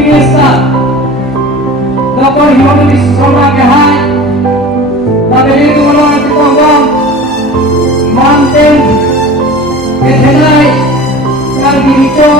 Iniesta, Dr. Himanu Biswama Gahai, Babeli Tumulong at Tonggong, Mountain, Ketenay, Kalbinicho,